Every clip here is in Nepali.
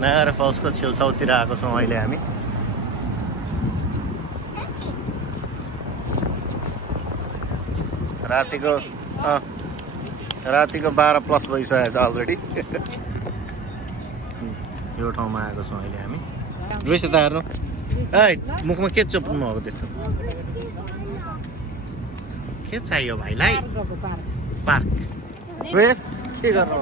नायग्रा फल्सको छेउछाउतिर आएको छौँ अहिले हामी। रातिको 12+ भइसकेको छ अलरेडी। यो ठाउँमा आएको छौँ अहिले हामी। ड्रेस यता हेर्नु। मुखमा के चोप्नु भएको त्यस्तो? के चाहियो भाइलाई? पार्क। ड्रेस के गर्नु?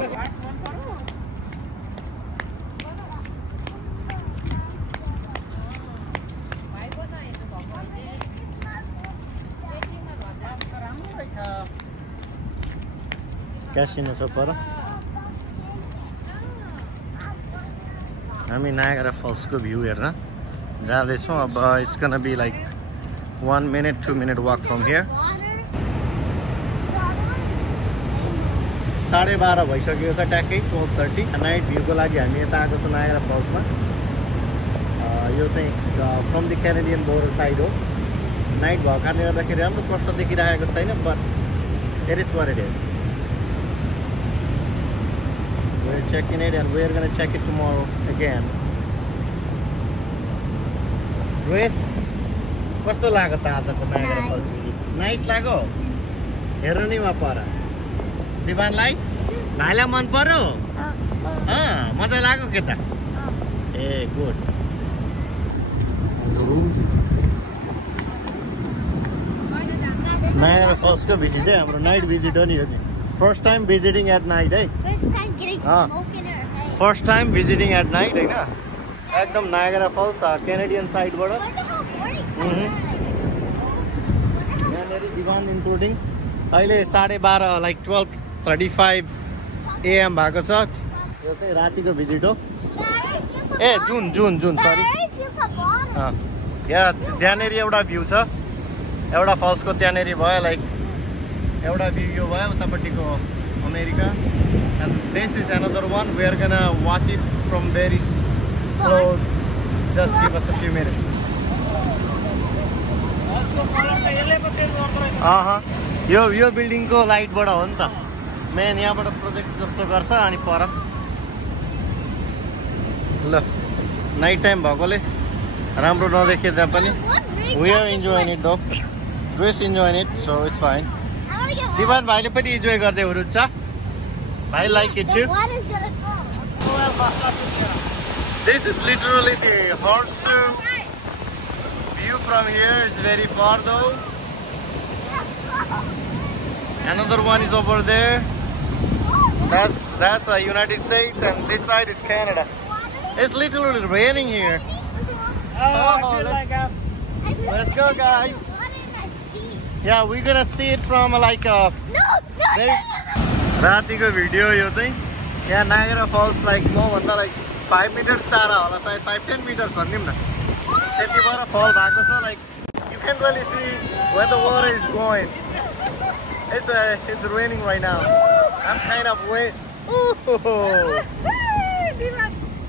क्यासिनो छ पर। हामी नायग्रा फल्सको भ्यू हेर्न जाँदैछौँ। अब it's गonna be like 1 minute 2 minute walk from here। 12:30 भइसकेको छ ट्याक्कै 12:30। नाइट भ्यूको लागि हामी यता आएको छौँ नायग्रा फल्समा। यो चाहिँ from the Canadian border side हो। नाइट भएको कारणले गर्दाखेरि राम्रो प्रष्ट देखिरहेको छैन, but it is what it is. We're checking it and we're gonna check it tomorrow again. Grace, कस्तो लाग्यो त आजको नायग्रा फल्स? नाइस लाग्यो? हेर्नु नि वा पर। दिवानलाई भाइलाई मन पर्यो? मजा लाग्यो के त? Ah good. नायग्रा फल्सको भिजिट है हाम्रो। नाइट भिजिट हो नि यो चाहिँ। First time visiting at night है। First time visiting at night होइन। एकदम नायग्रा फल्स क्यानेडियन साइडबाट। यहाँनिर दिवान इन्क्लुडिङ अहिले 12:30 लाइक 12:35 AM भएको छ। यो चाहिँ रातिको भिजिट हो। ए जुन सरी। यहाँ त्यहाँनिर एउटा भ्यू छ, एउटा फल्सको त्यहाँनिर भयो। लाइक एउटा भ्यू यो भयो उतापट्टिको America. And this is another one. We are gonna watch it from very close. Just give us a few minutes. यो बिल्डिङको लाइटबाट हो नि त। मेन यहाँबाट प्रोजेक्ट जस्तो गर्छ अनि पर। ल नाइट टाइम भएकोले राम्रो नदेखे तापनि we are enjoying it though. Just enjoying it, so it's fine. दिवान भाइले पनि इन्जोय गर्दै हुनुहुन्छ। I like it too. This is literally the horseshoe. View from here is very far though. Another one is over there. That's the United States, and this side is Canada. It's literally raining here. Let's go, guys. Yeah, we're gonna see it from like a. रातिको भिडियो यो चाहिँ। यहाँ नायग्रा फल्स लाइक मभन्दा लाइक 5 मिटर्स टाढा होला, सायद 5-10 मिटर्स भनिदिउँ न। त्यति भएर फल भएको छ। Like you can really see where the water is going. It's raining right now. I'm kind of wet.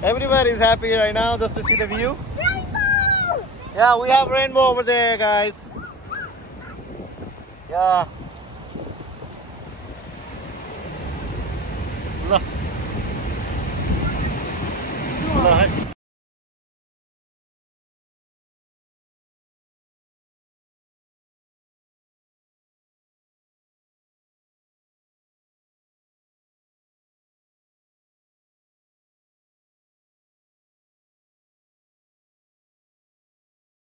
Everybody is happy right now just to see the view. Rainbow! Yeah, we have rainbow over there, guys. Yeah.